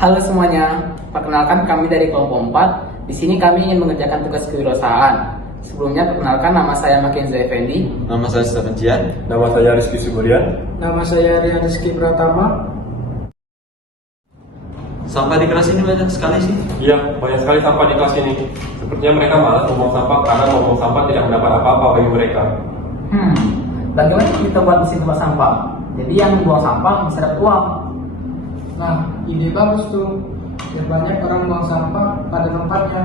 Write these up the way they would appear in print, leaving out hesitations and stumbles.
Halo semuanya, perkenalkan kami dari kelompok 4. Di sini kami ingin mengerjakan tugas kewirausahaan. Sebelumnya perkenalkan, nama saya Makenzo Effendi. Nama saya Stefan Jian. Nama saya Rizky Suburian. Nama saya Rian Rizky Pratama. Sampah di kelas ini banyak sekali sih. Iya, banyak sekali sampah di kelas ini. Sepertinya mereka malas membuang sampah karena membuang sampah tidak mendapat apa-apa bagi mereka. Bagaimana kita buat mesin tempat sampah? Jadi yang buang sampah bisa dapat uang. Nah, ide bagus tuh. Biar banyak orang buang sampah pada tempatnya.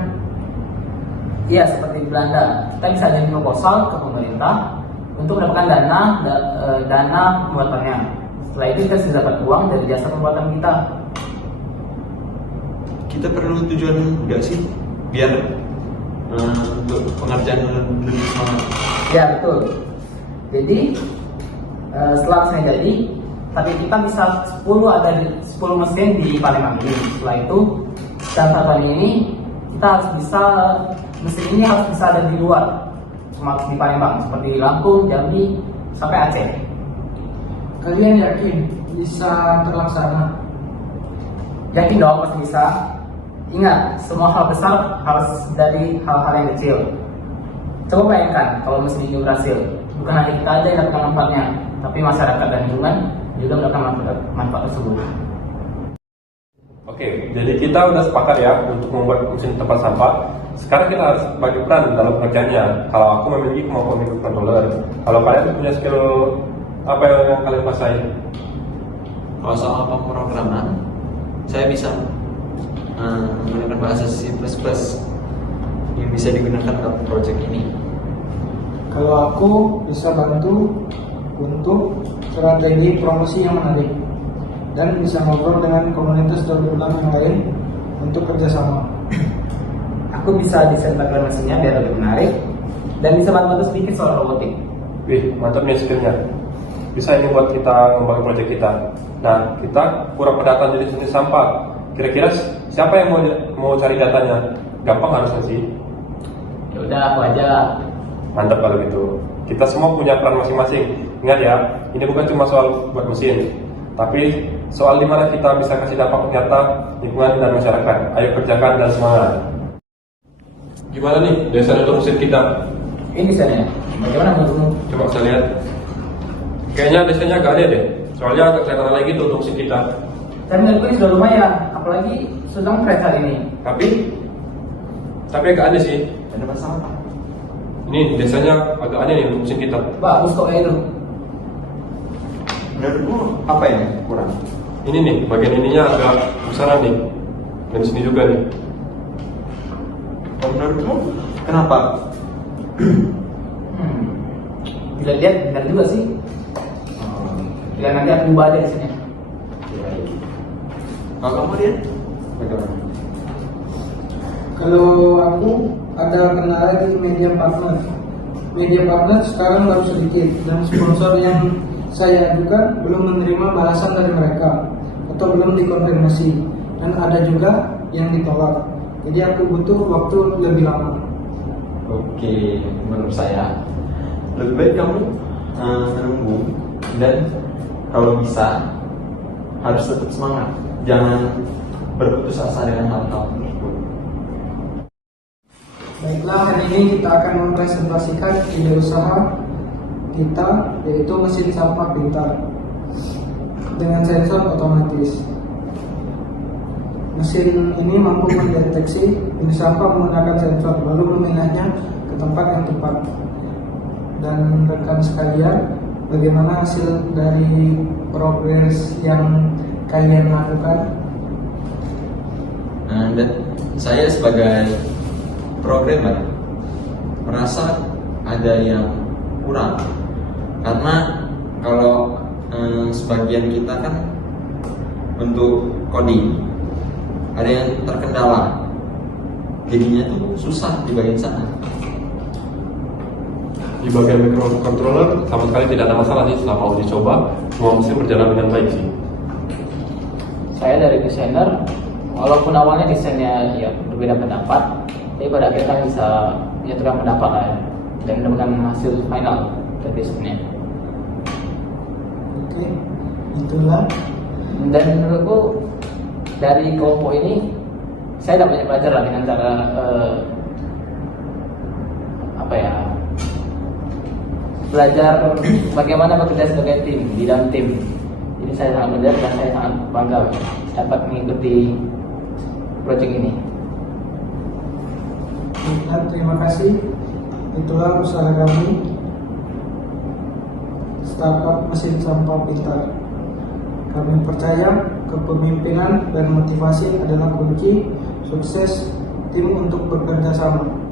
Iya, seperti di Belanda. Kita bisa ajukan proposal ke pemerintah untuk mendapatkan dana pembuatannya. Setelah itu kita bisa dapat uang dari jasa pembuatan kita. Kita perlu tujuan enggak sih? Biar untuk pengerjaan lebih semangat. Ya, betul. Jadi setelah mesinnya jadi, tapi kita bisa 10 mesin di Palembang ini. Setelah itu dalam tahun ini kita harus bisa, mesin ini harus bisa ada di luar, cuma di Palembang seperti Lampung, Jambi, sampai Aceh. Kalian yakin bisa terlaksana? Yakin dong, pasti bisa. Ingat, semua hal besar harus dari hal-hal yang kecil. Coba bayangkan kalau mesin ini berhasil, bukan hanya kita aja yang dapat manfaatnya, tapi masyarakat dan lingkungan juga mendapatkan manfaat tersebut. Oke, jadi kita udah sepakat ya untuk membuat mesin tempat sampah. Sekarang kita harus bagi peran dalam pengerjaannya. Kalau aku memiliki kemampuan microcontroller, kalau kalian punya skill apa yang kalian kuasai? Kalau soal pemrograman, saya bisa menggunakan bahasa C++ yang bisa digunakan dalam proyek ini. Kalau aku bisa bantu untuk strategi promosi yang menarik dan bisa ngobrol dengan komunitas daur ulang yang lain untuk kerjasama. Aku bisa desain background mesinnya biar lebih menarik dan bisa bantu sedikit soal robotik. Wih, mantap nih skillnya. Bisa ini buat kita ngembangin proyek kita. Nah, kita kurang pendataan jenis-jenis sampah. Kira-kira siapa yang mau cari datanya? Gampang harusnya sih. Ya udah, aku aja. Mantap kalau gitu. Kita semua punya peran masing-masing. Ingat ya, ini bukan cuma soal buat mesin, tapi soal dimana kita bisa kasih dampak nyata lingkungan dan masyarakat. Ayo kerjakan dan semangat. Gimana nih desain untuk mesin kita? Ini desainnya. Bagaimana menurutmu? Coba saya lihat. Kayaknya desainnya agak aneh deh. Soalnya agak kelihatan lagi tuh untuk mesin kita. Tapi menurutku ini sudah lumayan, apalagi sedang tren hari ini. Tapi agak aneh sih. Ada masalah apa? Ini desainnya agak aneh nih untuk mesin kita. Bagus kok ya itu. Menurutmu apa yang kurang? Ini nih, bagian ininya agak besaran nih. Dan di sini juga nih. Menurutmu kenapa? Bila lihat benar juga sih. Bila nanti aku ubah aja di sini. Kalau kamu dia bagaimana? Kalau aku ada kenal lagi media partner. Media partner sekarang baru sedikit dan sponsor yang saya ajukan belum menerima balasan dari mereka atau belum dikonfirmasi dan ada juga yang ditolak. Jadi aku butuh waktu lebih lama. Oke, menurut saya lebih baik kamu menunggu dan kalau bisa harus tetap semangat. Jangan berputus asa dengan hal-hal tersebut. Baiklah, hari ini kita akan mempresentasikan ide usaha kita, yaitu mesin sampah pintar dengan sensor otomatis. Mesin ini mampu mendeteksi jenis sampah menggunakan sensor, lalu memindahnya ke tempat yang tepat. Dan rekan sekalian, bagaimana hasil dari progres yang kalian lakukan? Dan saya sebagai programmer merasa ada yang kurang karena kalau sebagian kita kan untuk coding ada yang terkendala, jadinya tuh susah di bagian sana. Di bagian microcontroller sama sekali tidak ada masalah sih selama uji coba, semua mesin berjalan dengan baik sih. Saya dari desainer, walaupun awalnya desainnya ya berbeda pendapat, tapi pada akhirnya kan bisa menyatukan pendapat lah ya, dan mendapatkan hasil final dari desainnya. Oke, itulah. Dan menurutku dari kelompok ini saya dapat banyak belajar lah dengan cara belajar bagaimana bekerja sebagai tim di dalam tim. Jadi saya sangat belajar dan saya sangat bangga dapat mengikuti proyek ini. Dan terima kasih. Itulah usaha kami, startup mesin sampah pintar. Kami percaya kepemimpinan dan motivasi adalah kunci sukses tim untuk bekerja sama.